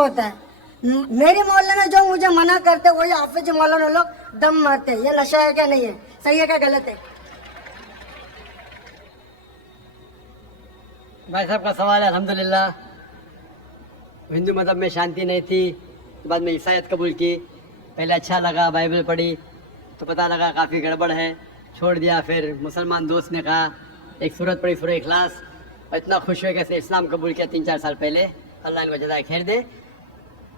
ہوتا ہے. میری مولانا نے جو مجھے منع کرتے وہی حافظ مولانا لوگ دم مارتے. یہ نشہ ہے کیا نہیں ہے؟ صحیح ہے کیا غلط ہے؟ بھائی صاحب کا سوال ہے. الحمدللہ ہندو مذہب میں شانتی نہیں تھی, بعد میں عیسائیت قبول کی. پہلے اچھا لگا, بائبل پڑھی تو پتہ لگا کافی گڑبڑ ہے, چھوڑ دیا. پھر مسلمان دوست نے کہا ایک سورت پڑھی, سورہ اخلاص, اور اتنا خوش ہوئے کہ اس نے اسلام قبول کیا 3-4 سال پہلے. اللہ ان کو جزائے خیر دے.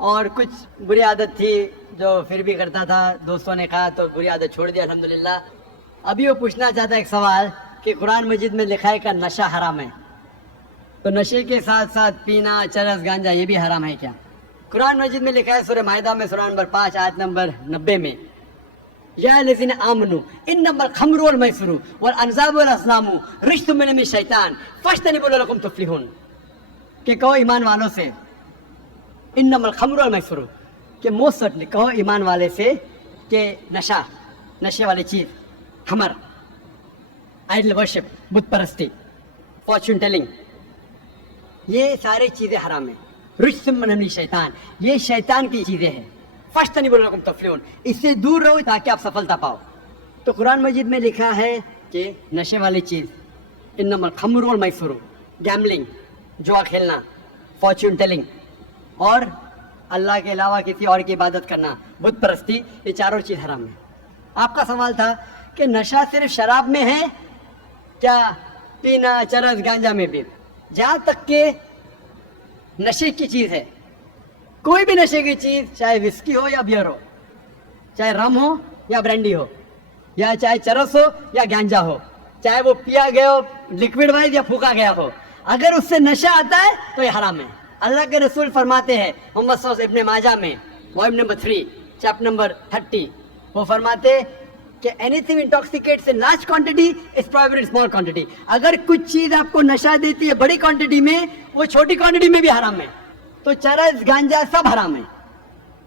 اور کچھ بری عادت تھی جو پھر بھی کرتا تھا, دوستوں نے کہا تو بری عادت چھوڑ دیا الحمدللہ. ابھی وہ پوچھنا چاہتا ہے ایک سوال کہ قرآن مجید میں لکھا ہے کہ نشہ حرام ہے, تو نشے کے ساتھ ساتھ پینا, چرس, گانجا یہ بھی حرام ہے کیا؟ قرآن مجید میں لکھا ہے سورہ مائدہ میں سورہ نمبر 5 آیت نمبر 90 میں, یا الذین آمنوا انما الخمر والمیسر والانصاب والازلام رجس من عمل الشیطان فاجتنبوہ لعلکم تفلحون. کہ کہو ایمان والوں سے, انما الخمر والمیسر, کہ موسٹ سرٹنلی کہو ایمان والے سے کہ نشہ, نشے والی چیز, خمر, آئیڈل ورشپ, بت پرستی, فارچون ٹیلنگ, یہ ساری چیزیں حرام ہیں. رجس من عمل الشیطان, یہ شیطان کی چیزیں ہیں. فاجتنبوہ لعلکم تفلحون, اس سے دور رہو تاکہ آپ سفلتا پاؤ. تو قرآن مجید میں لکھا ہے کہ نشے والی چیز انما الخمر والمیسر, گیملنگ, جوا کھیلنا, فارچون ٹیلنگ, اور اللہ کے علاوہ کسی اور کی عبادت کرنا, بت پرستی, یہ چاروں چیز حرام ہے. آپ کا سوال تھا کہ نشہ صرف شراب میں ہے کیا پینا, چرس, گانجا میں بھی؟ جہاں تک کہ نشے کی چیز ہے, کوئی بھی نشے کی چیز, چاہے وسکی ہو یا بیئر ہو, چاہے رم ہو یا برینڈی ہو, یا چاہے چرس ہو یا گانجا ہو, چاہے وہ پیا گیا ہو لکوڈ وائز یا پھونکا گیا ہو, اگر اس سے نشہ آتا ہے تو یہ حرام ہے. اللہ کے رسول فرماتے ہیں محمد صلی اللہ علیہ وسلم ابن ماجہ میں وائب نمبر 3 چیپٹر نمبر 30, وہ فرماتے کہ anything intoxicates in large quantity is prohibited in small quantity. اگر کچھ چیز آپ کو نشہ دیتی ہے بڑی کوانٹٹی میں, وہ چھوٹی کوانٹٹی میں بھی حرام ہے. تو چرس, گانجا سب حرام ہے.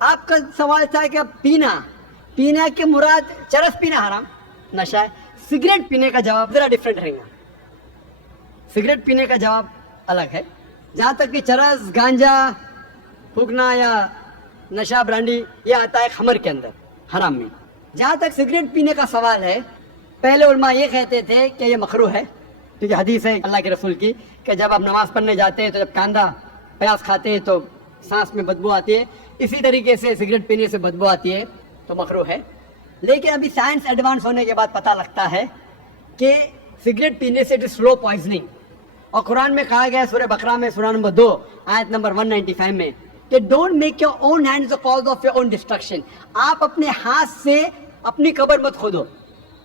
آپ کا سوال تھا کہ پینا, پینا کے مراد چرس پینا حرام, نشہ ہے. سگریٹ پینے کا جواب ذرا ڈفرینٹ رہے گا. سگریٹ پینے کا جواب الگ ہے. جہاں تک کہ چرس, گانجا پھونکنا یا نشہ برانڈی یہ آتا ہے خمر کے اندر, حرام میں. جہاں تک سگریٹ پینے کا سوال ہے, پہلے علماء یہ کہتے تھے کہ یہ مکروہ ہے, کیونکہ حدیث ہے اللہ کے رسول کی کہ جب آپ نماز پڑھنے جاتے ہیں تو جب کاندھا پیاز کھاتے ہیں تو سانس میں بدبو آتی ہے, اسی طریقے سے سگریٹ پینے سے بدبو آتی ہے تو مکروہ ہے. لیکن ابھی سائنس ایڈوانس ہونے کے بعد پتہ لگتا ہے کہ سگریٹ پینے سے اٹ از سلو پوائزننگ. اور قرآن میں کہا گیا ہے سورہ بقرہ میں سورہ نمبر 2 آیت نمبر 195 میں کہ don't make your own hands the cause of your own destruction. آپ اپنے ہاتھ سے اپنی قبر مت کھودو,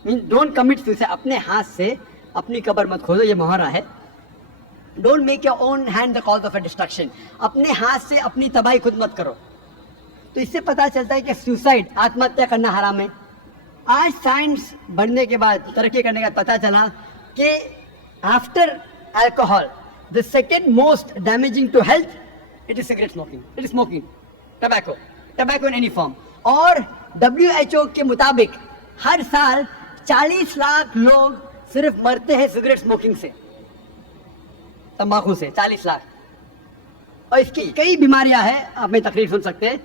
ڈونٹ کمٹ سوسائڈ, اپنے ہاتھ سے اپنی قبر مت کھودو, یہ محرہ ہے. Don't make your own hand the cause of a destruction, اپنے ہاتھ سے اپنی تباہی خود مت کرو. تو اس سے پتہ چلتا ہے کہ سوسائڈ, آتم ہتیا کرنا حرام ہے. آج سائنس بڑھنے کے بعد, ترقی کرنے کے بعد پتہ چلا کہ after alcohol the second most damaging to health it is cigarette smoking, it is smoking, tobacco in any form. اور WHO کے مطابق ہر سال 40 لاکھ لوگ صرف مرتے ہیں سگریٹ سموکنگ سے, تمباکو سے, 40 لاکھ. اور اس کی کئی بیماریاں ہیں, آپ میں تقریر سن سکتے ہیں,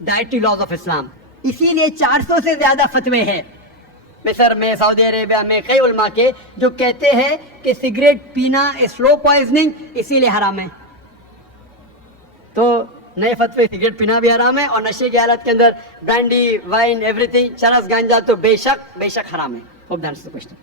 ڈائٹری لاز آف اسلام. اسی لیے 400 سے زیادہ فتوے ہیں مصر میں, سعودی عربیہ میں, کئی علماء کے جو کہتے ہیں کہ سگریٹ پینا سلو پوائزننگ اسی لیے حرام ہے. تو نئے فتوے, سگریٹ پینا بھی حرام ہے, اور نشے کی حالت کے اندر برانڈی, وائن, ایوری تھنگ, چرس, گانجا تو بے شک حرام ہے. Hope that's the question.